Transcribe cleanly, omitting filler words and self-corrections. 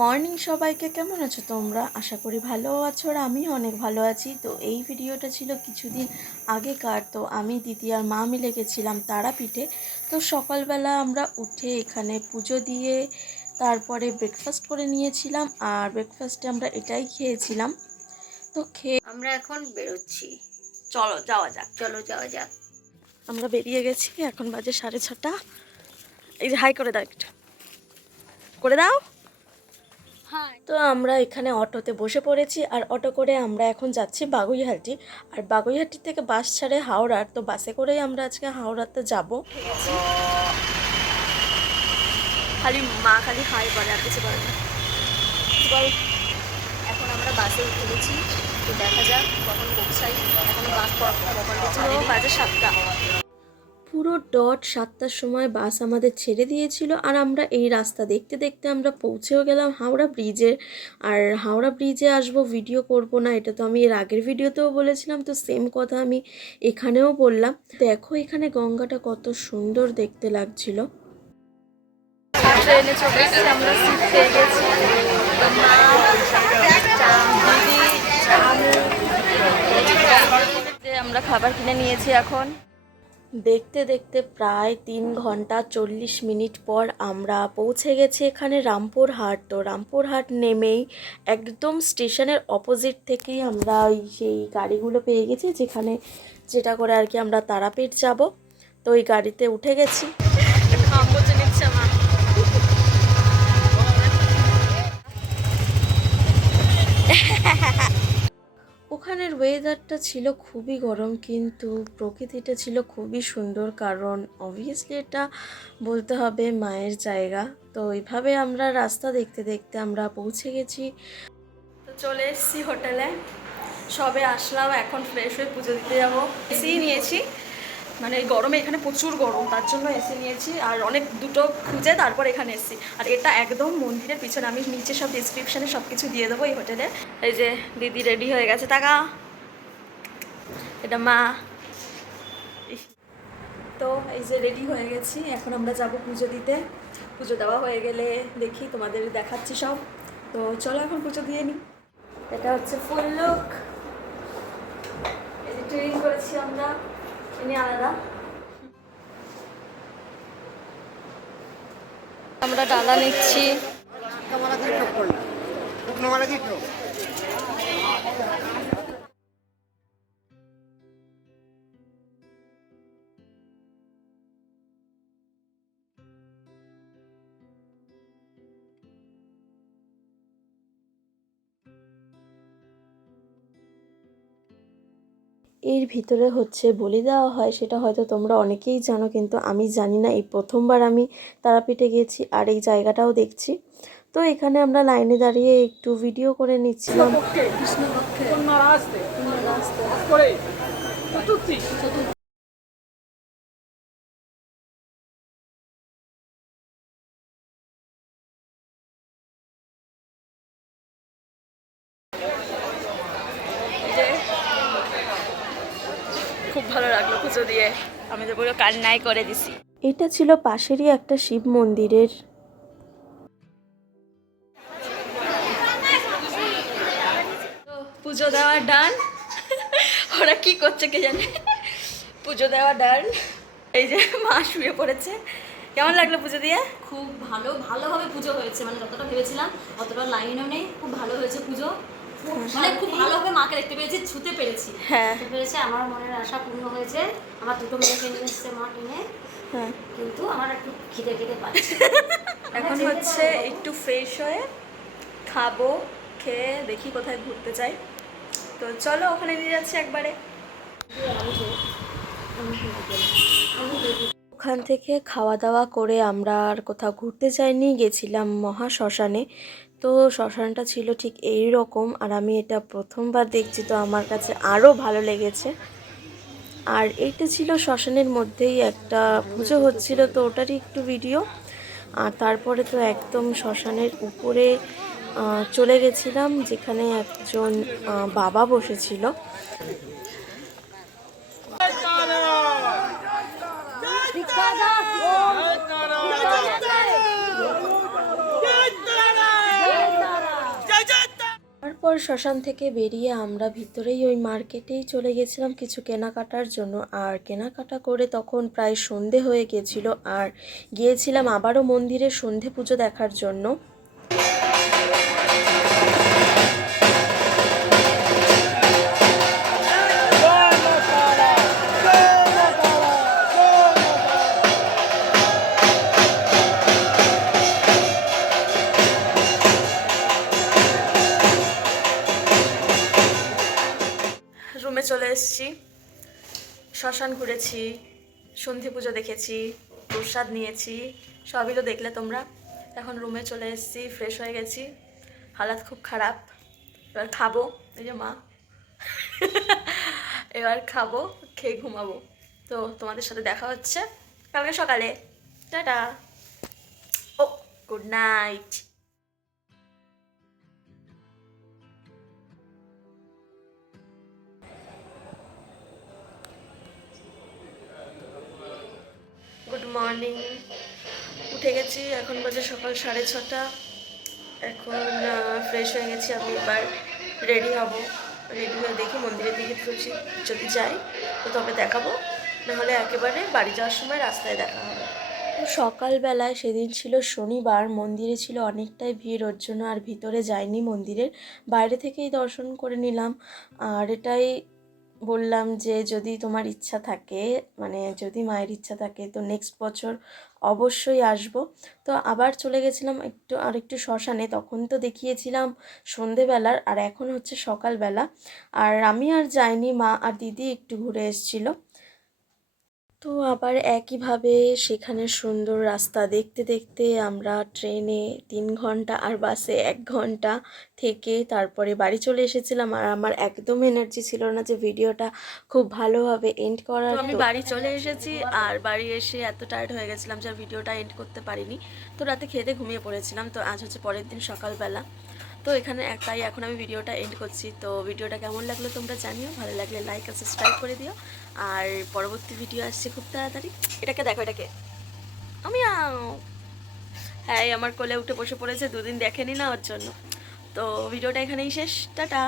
Morning সবাইকে, কেমন আছো তোমরা? আশা করি ভালো আছো আর আমিও অনেক ভালো আছি। তো এই ভিডিওটা ছিল কিছুদিন আগেকার। তো আমি দিদি আর মা মিলে গেছিলাম তারাপীঠে। তো সকালবেলা আমরা উঠে এখানে পুজো দিয়ে তারপরে ব্রেকফাস্ট করে নিয়েছিলাম, আর ব্রেকফাস্টে আমরা এটাই খেয়েছিলাম। তো খেয়ে আমরা এখন বেরোচ্ছি। চলো যাওয়া যাক। যাওয়া যাক। আমরা বেরিয়ে গেছি, এখন বাজে 6:30। এই যে হাই করে দাও, একটু করে দাও। তো আমরা এখানে অটোতে বসে পড়েছি, আর অটো করে আমরা এখন যাচ্ছি বাগুইহাটি। আর বাগুইহাটি থেকে বাস ছাড়ে হাওড়ার, তো বাসে করেই আমরা আজকে হাওড়াতে যাব। খালি মা খালি হাই বলে, আর কিছু বলে না। বল। এখন আমরা বাসে উঠে গেছি, তো দেখা যাক কখন পৌঁছাই। এখন বাস বাজে 7টা, পুরো ডট 7টার সময় বাস আমাদের ছেড়ে দিয়েছিল। আর আমরা এই রাস্তা দেখতে দেখতে আমরা পৌঁছেও গেলাম হাওড়া ব্রিজে। আর হাওড়া ব্রিজে আসবো, ভিডিও করব না, এটা তো আমি এর আগের ভিডিওতেও বলেছিলাম, তো সেম কথা আমি এখানেও বললাম। দেখো এখানে গঙ্গাটা কত সুন্দর দেখতে লাগছিল। ট্রেনে চলে এসেছি, আমরা সিট পেয়ে গেছি। আমরা খাবার কিনে নিয়েছি। এখন দেখতে দেখতে প্রায় 3 ঘন্টা 40 মিনিট পর আমরা পৌঁছে গেছি এখানে রামপুরহাট। তো রামপুরহাট নেমেই একদম স্টেশনের অপোজিট থেকেই আমরা ওই সেই গাড়িগুলো পেয়ে গেছি, যেটা করে আর কি আমরা তারাপীঠ যাব। তো ওই গাড়িতে উঠে গেছি। ওখানের ওয়েদারটা ছিল খুবই গরম, কিন্তু প্রকৃতিটা ছিল খুবই সুন্দর, কারণ অবভিয়াসলি এটা বলতে হবে মায়ের জায়গা। তো এইভাবে আমরা রাস্তা দেখতে দেখতে আমরা পৌঁছে গেছি। তো চলে এসেছি হোটেলে, সবে আসলাম, এখন ফ্রেশ হয়ে পুজো দিতে যাবো। এসি নিয়েছি, মানে এই গরমে এখানে প্রচুর গরম, তার জন্য এসি নিয়েছি। আর অনেক দুটো খুঁজে তারপর এখানে এসেছি। আর এটা একদম মন্দিরের পিছনে, আমি নিচে সব ডিসক্রিপশানে সব কিছু দিয়ে দেবো এই হোটেলে। এই যে দিদি রেডি হয়ে গেছে, টাকা এটা মা। তো এই যে রেডি হয়ে গেছি, এখন আমরা যাব পুজো দিতে। পুজো দেওয়া হয়ে গেলে দেখি তোমাদের দেখাচ্ছি সব। তো চলো এখন পুজো দিয়ে নিই। এটা হচ্ছে ফুল লুক, এই যে ট্রেনিং করেছি আমরা, এনে আলাদা। আমরা ডালা নিচ্ছি। এর ভিতরে হচ্ছে বলি দেওয়া হয়, সেটা হয়তো তোমরা অনেকেই জানো, কিন্তু আমি জানি না। এই প্রথমবার আমি তারাপীঠে গেছি আর এই জায়গাটাও দেখছি। তো এখানে আমরা লাইনে দাঁড়িয়ে একটু ভিডিও করে নিচ্ছিলাম। খুব ভালো লাগলো পুজো দিয়ে, আমি তো পুরো কান্নাই করে দিছি। এটা ছিল পাশেরই একটা শিব মন্দিরের। পুজো দেওয়া ডান। ওরা কি করছে কে জানে। পুজো দেওয়া ডান। এই যে মা শুয়ে পড়েছে। কেমন লাগলো পুজো দিয়ে? খুব ভালোভাবে পুজো হয়েছে, মানে যতটা ভেবেছিলাম অতটা লাইনও নেই, খুব ভালো হয়েছে পুজো। মানে খুব ভালোভাবে মাকে দেখতে পেরেছি, ছুতে পেরেছি। হ্যাঁ, আমার মনের আশা পূর্ণ হয়েছে। আমার দুটো মেয়েকে নিয়ে এসছে মা টেনে। হ্যাঁ। কিন্তু আমার একটু খিদে পাচ্ছে। এখন হচ্ছে একটু ফ্রেশ হয়ে খাবো, খেয়ে দেখি কোথায় ঘুরতে যাই। তো চলো ওখানে নিয়ে যাচ্ছি একবারে। ওখান থেকে খাওয়া দাওয়া করে আমরা আর কোথাও ঘুরতে যাইনি, গেছিলাম মহা শ্মশানে। তো শ্মশানটা ছিল ঠিক এই রকম, আর আমি এটা প্রথমবার দেখছি, তো আমার কাছে আরও ভালো লেগেছে। আর এইটা ছিল শ্মশানের মধ্যেই একটা পুজো হচ্ছিল, তো ওটারই একটু ভিডিও। আর তারপরে তো একদম শ্মশানের উপরে চলে গেছিলাম, যেখানে একজন বাবা বসেছিল। তারপর শ্মশান থেকে বেরিয়ে আমরা ভিতরেই ওই মার্কেটেই চলে গেছিলাম কিছু কেনাকাটার জন্য। আর কেনাকাটা করে তখন প্রায় সন্ধে হয়ে গেছিলো, আর গিয়েছিলাম আবারও মন্দিরে সন্ধে পুজো দেখার জন্য। রুমে চলে এসেছি, শ্মশান ঘুরেছি, সন্ধি পুজো দেখেছি, প্রসাদ নিয়েছি, সবই তো দেখলে তোমরা। এখন রুমে চলে এসেছি, ফ্রেশ হয়ে গেছি, হালাত খুব খারাপ। এবার খাবো, এই যে মা এবার খাবো, খেয়ে ঘুমাবো। তো তোমাদের সাথে দেখা হচ্ছে কালকে সকালে। টাটা, ও গুড নাইট। গুড মর্নিং, উঠে গেছি, এখন বাজে সকাল 6:30। এখন ফ্রেশ হয়ে গেছি, আমি এবার রেডি হব। রেডি হয়ে দেখি মন্দিরের দিকে যদি যাই তো তবে দেখাবো, নাহলে একেবারে বাড়ি যাওয়ার সময় রাস্তায় দেখা হবে। সকালবেলায় সেদিন ছিল শনিবার, মন্দিরে ছিল অনেকটাই ভিড়, ওর জন্য আর ভিতরে যাইনি, মন্দিরের বাইরে থেকেই দর্শন করে নিলাম। আর এটাই বললাম যে যদি তোমার ইচ্ছা থাকে, মানে যদি মায়ের ইচ্ছা থাকে তো নেক্সট বছর অবশ্যই আসবো। তো আবার চলে গেছিলাম একটু শ্মশানে, তখন তো দেখিয়েছিলাম সন্ধেবেলার, আর এখন হচ্ছে সকালবেলা। আর আমি আর যাইনি, মা আর দিদি একটু ঘুরে এসেছিলো। তো আবার একইভাবে সেখানে সুন্দর রাস্তা দেখতে দেখতে আমরা ট্রেনে 3 ঘন্টা আর বাসে 1 ঘন্টা থেকে তারপরে বাড়ি চলে এসেছিলাম। আর আমার একদম এনার্জি ছিল না যে ভিডিওটা খুব ভালোভাবে এন্ড করার। আমি বাড়ি চলে এসেছি, আর বাড়ি এসে এত টায়ার্ড হয়ে গেছিলাম যে ভিডিওটা এন্ড করতে পারিনি। তো রাতে খেতে ঘুমিয়ে পড়েছিলাম। তো আজ হচ্ছে পরের দিন সকালবেলা, তো এখানে তাই এখন আমি ভিডিওটা এন্ড করছি। তো ভিডিওটা কেমন লাগলো তোমরা জানিও, ভালো লাগলে লাইক আর সাবস্ক্রাইব করে দিও। আর পরবর্তী ভিডিও আসছে খুব তাড়াতাড়ি। এটাকে দেখো, এটাকে আমি হ্যাঁ, আমার কোলে উঠে বসে পড়েছে, 2 দিন দেখেনি না ওর জন্য। তো ভিডিওটা এখানেই শেষ, টাটা।